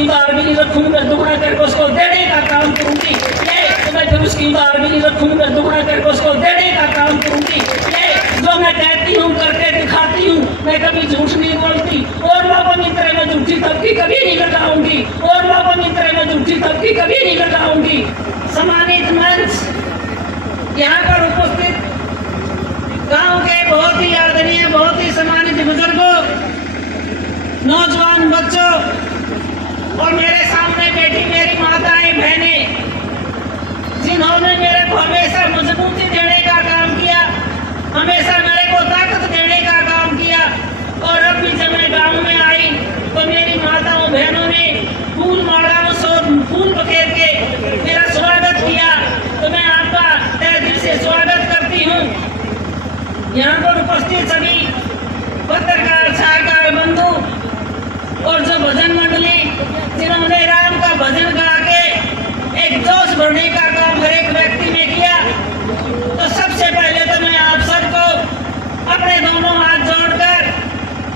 उसकी उधार भी नहीं रखूंगा, दुगना करके उसको देने का काम करूंगी। तो मैं फिर उसकी उधार भी नहीं रखूंगा, दुगना करके उसको देने का काम करूंगी। जो मैं कहती हूँ करके दिखाती हूँ, मैं कभी झूठ नहीं बोलती। और लोगों की तरह मैं झूठी थपकी कभी नहीं लगाऊंगी, और लोगों की तरह मैं झूठी थपकी कभी नहीं लगाऊंगी। सम्मानित मंच, यहाँ पर उपस्थित गांव के बहुत ही आदरणीय, बहुत ही सम्मानित बुजुर्गों, नौजवान बच्चों और मेरे सामने बैठी मेरी माताएं बहनें, जिन्होंने मेरे को हमेशा मजबूती देने का काम किया, हमेशा मेरे को ताकत देने का काम किया। और अब भी जब मैं गाँव में आई तो मेरी माताओं बहनों ने फूल मालाओं से फूल बखेर के मेरा स्वागत किया। तो मैं आपका तहे दिल से स्वागत करती हूँ। यहाँ पर उपस्थित सभी पत्रकार, छायाकार बंधु और जो भजन मंडली, जिन्होंने राम का भजन गा के एक जोश भरने का काम हर एक व्यक्ति ने किया, तो सबसे पहले तो मैं आप सबको अपने दोनों हाथ जोड़कर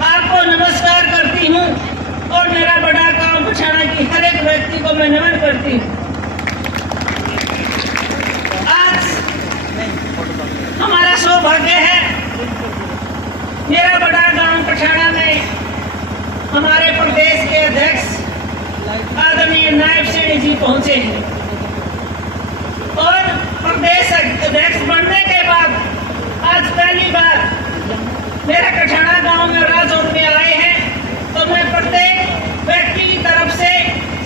आपको नमस्कार करती हूँ और मेरा बड़ा गांव पछाड़ा की हर एक व्यक्ति को मैं नमन करती हूँ। आज हमारा सौभाग्य है, मेरा बड़ा गांव पछाड़ा में हमारे प्रदेश के अध्यक्ष आदरणीय नायब सेठी जी पहुंचे हैं। और प्रदेश अध्यक्ष बनने के बाद आज पहली बार मेरा कछाड़ा गांव में राजौर में आए हैं। तो मैं प्रत्येक व्यक्ति की तरफ से,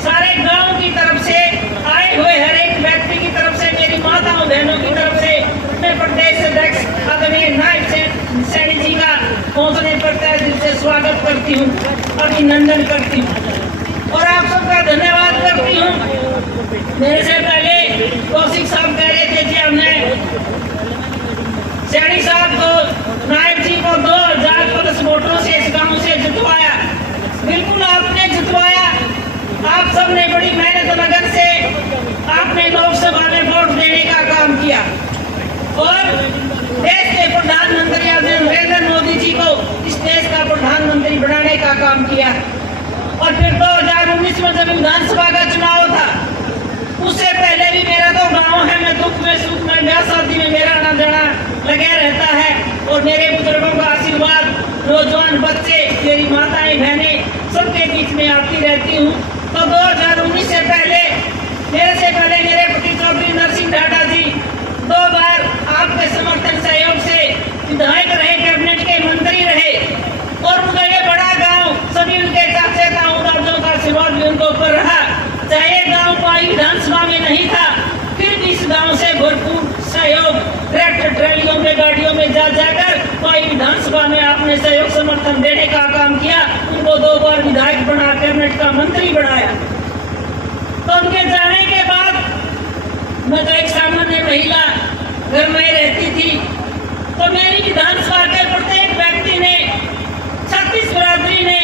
सारे गांव की तरफ से, आए हुए हर एक व्यक्ति की तरफ से, मेरी माताओं बहनों की तरफ से मैं प्रदेश अध्यक्ष आदरणीय नायब सेठी जी का पहुंचने पर तहे दिल से स्वागत करती हूँ, अभिनंदन करती हूँ और आप सबका धन्यवाद करती हूँ। मेरे से पहले कौशिक साहब कह रहे थे कि हमने सेठी साहब को, नायब जी को 2000+ वोटों से इस गांव से जितवाया। बिल्कुल आपने जितवाया, आप सबने बड़ी मेहनत लगन से आपने लोकसभा में वोट देने का काम किया और देश के प्रधानमंत्री नरेंद्र मोदी जी को इस देश का प्रधानमंत्री बनाने का काम किया। और फिर 2019 में जब विधानसभा का चुनाव था, उससे पहले भी मेरा तो गांव है, मैं दुख में सुख में ब्याह शादी में मेरा आना जाना लगे रहता है और मेरे बुजुर्गों का आशीर्वाद, नौजवान बच्चे, मेरी माताएं बहनें सबके बीच में आती रहती हूँ। तो 2019 से पहले, मेरे से पहले मेरे पति चौधरी नरसिंह ढाडा जी 2 बार आपके समर्थन सहयोग से विधायक रहे, कैबिनेट के मंत्री रहे और उनका ये बड़ा गांव, सभी उनके चाचे ताऊ का आशीर्वाद भी उनको ऊपर रहा। चाहे गांव कोई विधानसभा में नहीं था, फिर भी इस गांव से भरपूर सहयोग, ट्रैक्टर ट्रैलियों में, गाड़ियों में जा जाकर कोई विधानसभा में आपने सहयोग समर्थन देने का काम किया। उनको 2 बार विधायक बना, कैबिनेट का मंत्री बनाया। तो उनके जाने के बाद मैं तो एक सामान्य महिला घर में रहती थी। तो मेरी विधानसभा के प्रत्येक व्यक्ति ने, छत्तीस बिरादरी ने,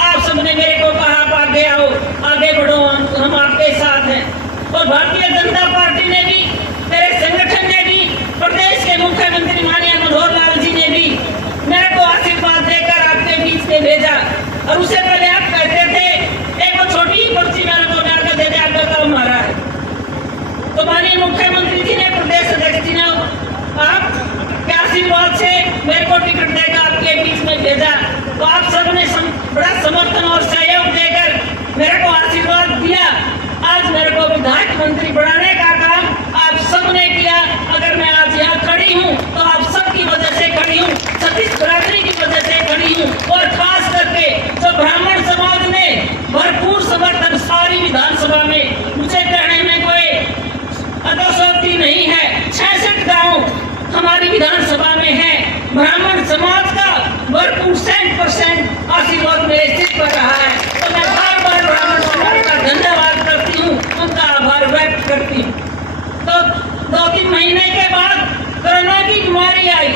आप सबने मेरे को कहा आप आगे आओ, आगे बढ़ो, हम आपके साथ हैं। और भारतीय जनता पार्टी ने भी, मेरे संगठन ने भी, प्रदेश के मुख्यमंत्री माननीय मनोहर लाल जी ने भी मेरे को आशीर्वाद देकर आपके बीच में भेजा। और उससे पहले आप कहते थे एक वो छोटी पर्ची मेरे को डालकर दे दे, आपका काम हमारा है। तो माननीय मुख्यमंत्री जी ने, प्रदेश अध्यक्ष जी ने आपके आशीर्वाद से मेरे को टिकट देकर आपके बीच में भेजा। तो आप सबने बड़ा समर्थन और सहयोग देकर मेरे को आशीर्वाद दिया। आज मेरे को विधायक मंत्री बनाने का काम आप सबने किया। अगर मैं आज यहाँ खड़ी हूँ तो आप सबकी वजह से खड़ी हूँ, छत्तीस बिरादरी की वजह से खड़ी हूँ। और खास करके जो ब्राह्मण समाज ने भरपूर समर्थन सारी विधानसभा में, मुझे कहने में कोई अतिशयोक्ति नहीं है, 66 गाँव हमारी विधानसभा में है। ब्राह्मण समाज का भरपूर 100% आशीर्वाद मेरे सिर पर रहा है। तो मैं बार बार ब्राह्मण समाज का धन्यवाद करती हूँ, उनका आभार व्यक्त करती हूँ। तो 2-3 महीने के बाद कोरोना की बीमारी आई।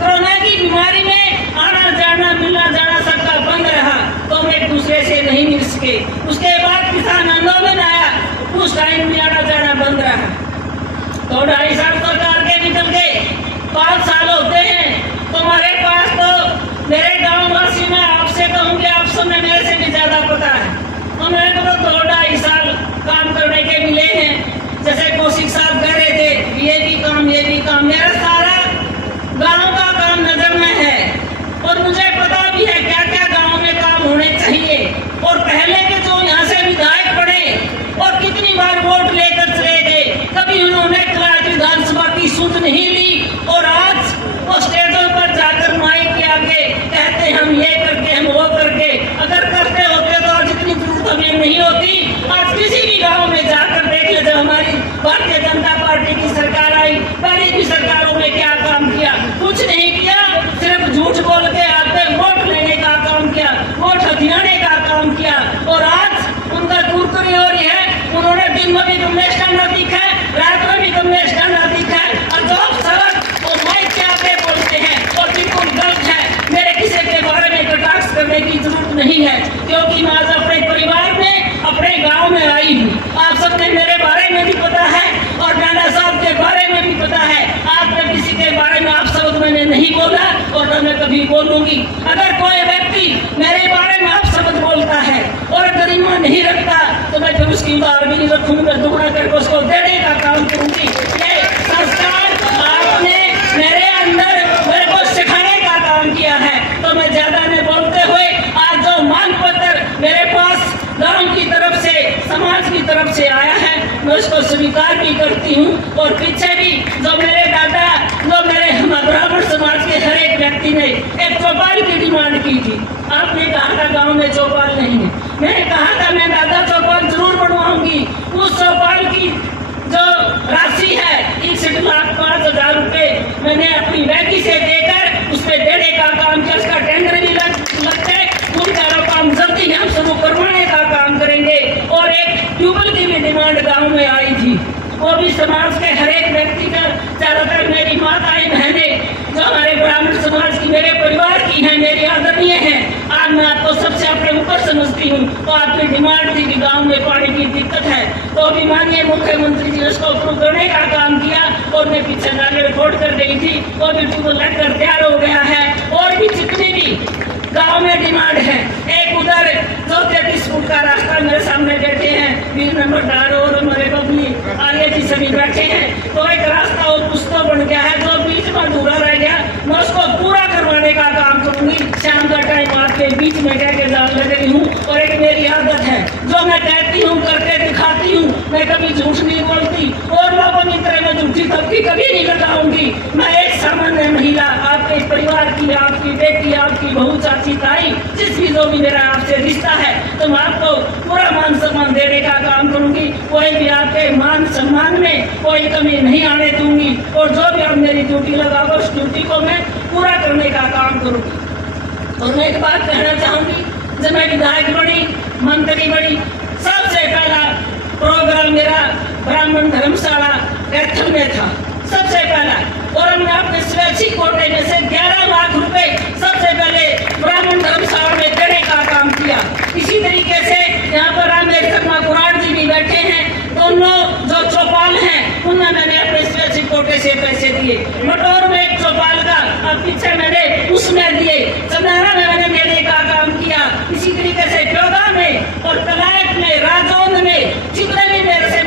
कोरोना की बीमारी में आना जाना, मिलना जाना सबका बंद रहा, तो हम एक दूसरे से नहीं मिल सके। उसके बाद किसान आंदोलन आया, उस टाइम में आना जाना बंद रहा। तो 2.5 साल सरकार के निकल गए, 5 साल होते हैं। तुम्हारे पास मेरे गांव वासी, मैं आपसे कहूँगी, आप सबने मेरे से भी ज्यादा पता है। और मेरे को तो बोला और न मैं कभी बोलूंगी। अगर कोई व्यक्ति मेरे बारे में अपशब्द बोलता है और गरिमा नहीं रखता तो मैं फिर उसकी उधार भी नहीं रखूंगी, मैं दुगना करके उसको देने का काम करूंगी। ये संस्कार आपने मेरे अंदर मेरे को सिखाने का काम किया है। तो मैं ज्यादा नहीं बोलते हुए आज जो मांग पत्र मेरे पास गांव की तरफ से, समाज की तरफ से आया है, मैं उसको स्वीकार भी करती हूँ। और पीछे भी जो मेरे दादा, जो मेरे ब्राह्मण समाज के हर एक व्यक्ति ने एक चौपाल की डिमांड की थी। आपने कहा था गांव में चौपाल नहीं है, मैंने कहा था मैं दादा चौपाल जरूर बनवाऊंगी। उस चौपाल की जो राशि है 61,05,000 रुपए मैंने अपनी वैकी से देकर उस पर देने का काम किया। उसका टेंडर भी लगते, उन चारों काम जल्दी हम शुरू करवाने का काम करेंगे। और एक ट्यूबवेल की भी डिमांड गांव में आई थी, वो भी समाज के हर एक व्यक्ति का, ज्यादातर मेरी माताएं बहनें जो हमारे ब्राह्मण समाज की, मेरे परिवार की हैं, मेरी आदरणीय हैं। आज मैं आपको सबसे अपने ऊपर समझती हूँ। तो आपकी डिमांड थी कि गांव में पानी की दिक्कत है, तो अभी माननीय मुख्यमंत्री जी उसको अप्रूव करने का काम किया और मैं पीछे नाले रिपोर्ट कर गई थी, वो भी ट्यूबवेल लगकर तैयार हो गया है। और भी जितनी भी गांव में डिमांड है, एक उधर जो 33 फुट का रास्ता मेरे सामने बैठे हैं, 20 नंबर डार और हमारे बबली आगे जी सभी बैठे हैं, तो एक रास्ता और कुछ तो बन गया है, जो बीच में अधूरा रह गया, मैं उसको पूरा करवाने का काम करूंगी। शाम का टाइम आपके बीच में कह के जान लग रही हूँ। और एक मेरी आदत है, जो मैं कहती हूँ करके दिखाती हूँ, मैं कभी झूठ नहीं बोलती और लोगों की तरह मैं झूठी धमकी कभी नहीं लगाऊंगी। मैं एक सामान्य महिला, आपके परिवार की, आपकी बेटी, आपकी बहू, चाची, ताई, जिस भी जो भी मेरा आपसे रिश्ता है, तो मैं आपको पूरा मान सम्मान देने का काम करूंगी। कोई भी आपके मान सम्मान में कोई कमी नहीं आने दूंगी और जो भी आप मेरी ड्यूटी लगाओ उस ड्यूटी को मैं पूरा करने का काम करूंगी। और मैं एक बात कहना चाहूंगी, जब मैं विधायक बनी, मंत्री बनी, सबसे पहला प्रोग्राम मेरा ब्राह्मण धर्मशाला कैथल में था, सबसे पहला। और हमने अपने स्वैच्छिक कोटे में से 11 लाख रुपए सबसे पहले ब्राह्मण धर्मशाला में देने का काम किया। इसी तरीके से यहाँ पर रामेश शर्मा कुराड़ जी भी बैठे हैं, दोनों जो चौपाल हैं उनमें मैंने अपने स्वैच्छिक कोटे से पैसे दिए। मटौर में एक चौपाल का अब पीछे मैंने उसमें दिए, चंदारा में मैंने देने का काम किया। इसी तरीके से प्योदा में और तलायत में, राजौंद में, जितने भी मेरे से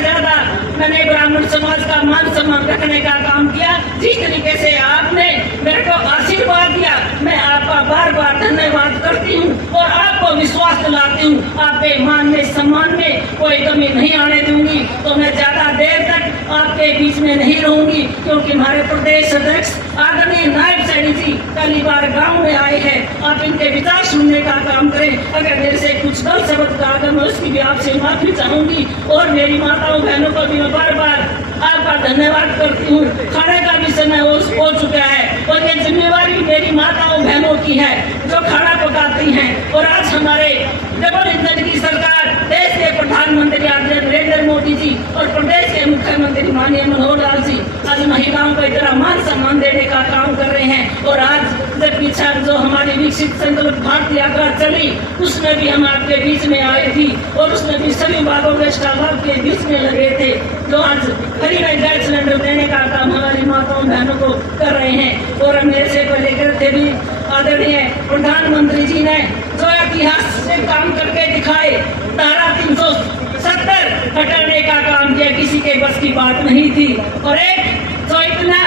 ज्यादा मैंने ब्राह्मण समाज का मान सम्मान रखने का काम किया। जिस तरीके से आपने मेरे को आशीर्वाद दिया, मैं आपका बार बार धन्यवाद करती हूँ और आपको विश्वास दिलाती हूँ, आपके मान में सम्मान में कोई कमी नहीं आने दूंगी। तो मैं ज्यादा देर तक आपके बीच में नहीं रहूंगी, क्योंकि हमारे प्रदेश अध्यक्ष आदरणीय नायब सैनी जी पहली बार गाँव में आए हैं। आप इनके विचार सुनने का काम करें। अगर मेरे से कुछ गलत शब्द का अगर मैं उसकी भी आपसे माफी चाहूंगी। और मेरी माताओं बहनों को भी मैं बार बार आपका धन्यवाद करती हूँ। खाने का भी समय हो चुका है और ये जिम्मेवारी मेरी माताओं बहनों की है जो खाना पकाती हैं। और आज हमारे डबल इंजन की सरकार, देश के प्रधानमंत्री आदरणीय नरेंद्र मोदी जी और प्रदेश के मुख्यमंत्री माननीय मनोहर लाल जी आज महिलाओं को इतना मान सम्मान देने का काम कर रहे हैं। और आज जब पीछा जो हमारी विकसित संकल्प भारत यात्रा चली, उसमें भी हम आपके बीच में आए थी और उसमें भी सभी बातों के स्टाफ के बीच में लगे थे, जो आज फ्री में गैस सिलेंडर देने का काम हमारी माताओं बहनों को कर रहे हैं। और हम मेरे से पहले करते भी आदरणीय प्रधानमंत्री जी ने जो इतिहास से काम करके दिखाए, धारा 370 हटाने का काम किया, किसी के बस की बात नहीं थी। और एक जो इतना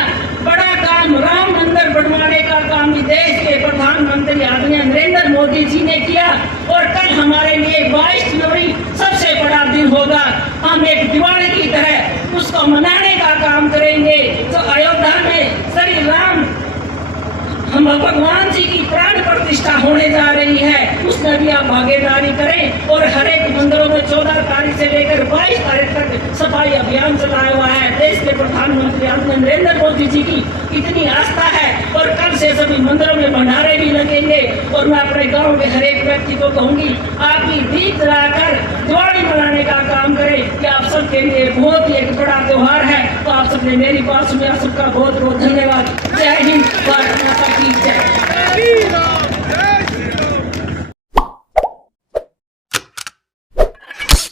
बड़ा काम राम मंदिर बनवाने का काम भी देश के प्रधानमंत्री आदरणीय नरेंद्र मोदी जी ने किया। और कल हमारे लिए 22 जनवरी सबसे बड़ा दिन होगा, हम एक दिवाली की तरह उसको मनाने का काम करेंगे। जो अयोध्या में श्री राम हम भगवान जी की प्राण प्रतिष्ठा होने जा रही है, उसमें भी आप भागीदारी करें। और हर एक मंदिरों में 14 तारीख से लेकर 22 तारीख तक सफाई अभियान चलाया हुआ है। देश के प्रधानमंत्री आदरणीय नरेंद्र मोदी जी की इतनी आस्था है और कल से सभी मंदिरों में भंडारे भी लगेंगे। और मैं अपने गाँव के हर एक व्यक्ति को कहूँगी, आपकी दीप जलाकर दिवाली मनाने का काम करें, कि आप सबके लिए बहुत ही एक बड़ा त्योहार है। तो आप सबने मेरी बात सुनी, आप सबका बहुत बहुत धन्यवाद। जय हिंद, भारत माता की जय।